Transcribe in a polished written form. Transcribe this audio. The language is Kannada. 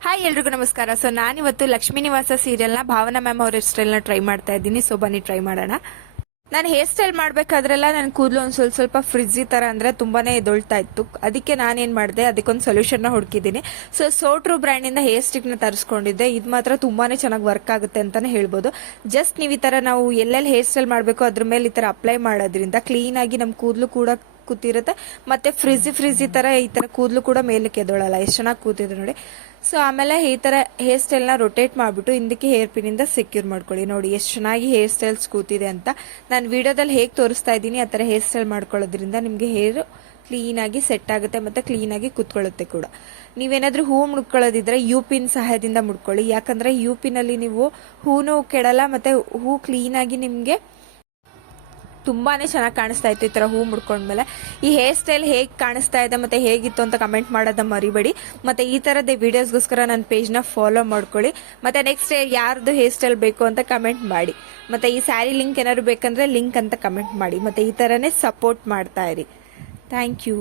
ಹಾಯ್ ಎಲ್ರಿಗೂ ನಮಸ್ಕಾರ. ಸೊ ನಾನಿವತ್ತು ಲಕ್ಷ್ಮೀ ನಿವಾಸ ಸೀರಿಯಲ್ನ ಭಾವನಾ ಮ್ಯಾಮ್ ಅವ್ರ ಹೇರ್ ಸ್ಟೈಲ್ನ ಟ್ರೈ ಮಾಡ್ತಾ ಇದ್ದೀನಿ. ಸೊ ಬನ್ನಿ ಟ್ರೈ ಮಾಡೋಣ. ನಾನು ಹೇರ್ ಸ್ಟೈಲ್ ಮಾಡ್ಬೇಕಾದ್ರೆಲ್ಲ ನನ್ನ ಕೂದಲು ಒಂದು ಸ್ವಲ್ಪ ಫ್ರಿಜ್ಜಿ ತರ ಅಂದ್ರೆ ತುಂಬಾನೇ ಎದೊಳ್ತಾ ಇತ್ತು. ಅದಕ್ಕೆ ನಾನೇನ್ ಮಾಡಿದೆ, ಅದಕ್ಕೊಂದು ಸೊಲ್ಯೂಷನ್ ನ ಹುಡುಕಿದ್ದೀನಿ. ಸೊ ಸೋಟ್ರು ಬ್ರ್ಯಾಂಡ್ ಇಂದ ಹೇರ್ ಸ್ಟಿಕ್ ನ ತರಿಸ್ಕೊಂಡಿದ್ದೆ. ಇದು ಮಾತ್ರ ತುಂಬಾನೇ ಚೆನ್ನಾಗಿ ವರ್ಕ್ ಆಗುತ್ತೆ ಅಂತಾನೆ ಹೇಳ್ಬೋದು. ಜಸ್ಟ್ ನೀವು ಈ ತರ ನಾವು ಎಲ್ಲೆಲ್ಲಿ ಹೇರ್ ಸ್ಟೈಲ್ ಮಾಡಬೇಕು ಅದ್ರ ಮೇಲೆ ಈ ತರ ಅಪ್ಲೈ ಮಾಡೋದ್ರಿಂದ ಕ್ಲೀನ್ ಆಗಿ ನಮ್ಮ ಕೂದಲು ಕೂಡ ಕೂತಿರುತ್ತೆ. ಮತ್ತೆ ಫ್ರಿಜಿ ತರ ಈ ತರ ಕೂದಲು ಕೂಡ ಮೇಲಕ್ಕೆ ಎದೊಳಲ್ಲ. ಎಷ್ಟು ಚೆನ್ನಾಗಿ ಕೂತಿದೆ ನೋಡಿ. ಸೊ ಆಮೇಲೆ ಈ ತರ ಹೇರ್ ಸ್ಟೈಲ್ ನ ರೊಟೇಟ್ ಮಾಡ್ಬಿಟ್ಟು ಹಿಂದಕ್ಕೆ ಹೇರ್ ಪಿನ್ ಇಂದ ಸೆಕ್ಯೂರ್ ಮಾಡ್ಕೊಳ್ಳಿ. ನೋಡಿ ಎಷ್ಟು ಚೆನ್ನಾಗಿ ಹೇರ್ ಸ್ಟೈಲ್ಸ್ ಕೂತಿದೆ ಅಂತ. ನಾನು ವಿಡಿಯೋದಲ್ಲಿ ಹೇಗೆ ತೋರಿಸ್ತಾ ಇದ್ದೀನಿ ಆ ತರ ಹೇರ್ ಸ್ಟೈಲ್ ಮಾಡ್ಕೊಳ್ಳೋದ್ರಿಂದ ನಿಮ್ಗೆ ಹೇರ್ ಕ್ಲೀನ್ ಆಗಿ ಸೆಟ್ ಆಗುತ್ತೆ ಮತ್ತೆ ಕ್ಲೀನ್ ಆಗಿ ಕುತ್ಕೊಳ್ಳುತ್ತೆ ಕೂಡ. ನೀವೇನಾದ್ರೂ ಹೂ ಮುಡ್ಕೊಳ್ಳೋದಿದ್ರೆ ಯು ಪಿನ್ ಸಹಾಯದಿಂದ ಮುಡ್ಕೊಳ್ಳಿ. ಯಾಕಂದ್ರೆ ಯು ಪಿನ್ ಅಲ್ಲಿ ನೀವು ಹೂನು ಕೆಡಲ್ಲ ಮತ್ತೆ ಹೂ ಕ್ಲೀನ್ ಆಗಿ ನಿಮ್ಗೆ ತುಂಬಾನೇ ಚೆನ್ನಾಗಿ ಕಾಣಿಸ್ತಾ ಇತ್ತು ಈ ತರ ಹೂ ಮುಡ್ಕೊಂಡ್ಮೇಲೆ. ಈ ಹೇರ್ ಸ್ಟೈಲ್ ಹೇಗೆ ಕಾಣಿಸ್ತಾ ಇದೆ ಮತ್ತೆ ಹೇಗಿತ್ತು ಅಂತ ಕಮೆಂಟ್ ಮಾಡೋದನ್ನ ಮರಿಬೇಡಿ. ಮತ್ತೆ ಈ ತರದೇ ವಿಡಿಯೋಸ್ಗೋಸ್ಕರ ನನ್ನ ಪೇಜ್ ನ ಫಾಲೋ ಮಾಡ್ಕೊಳ್ಳಿ. ಮತ್ತೆ ನೆಕ್ಸ್ಟ್ ಯಾರ್ದು ಹೇರ್ ಸ್ಟೈಲ್ ಬೇಕು ಅಂತ ಕಮೆಂಟ್ ಮಾಡಿ. ಮತ್ತೆ ಈ ಸ್ಯಾರಿ ಲಿಂಕ್ ಏನಾದ್ರು ಬೇಕಂದ್ರೆ ಲಿಂಕ್ ಅಂತ ಕಮೆಂಟ್ ಮಾಡಿ. ಮತ್ತೆ ಈ ತರನೇ ಸಪೋರ್ಟ್ ಮಾಡ್ತಾ ಇರಿ. Thank you.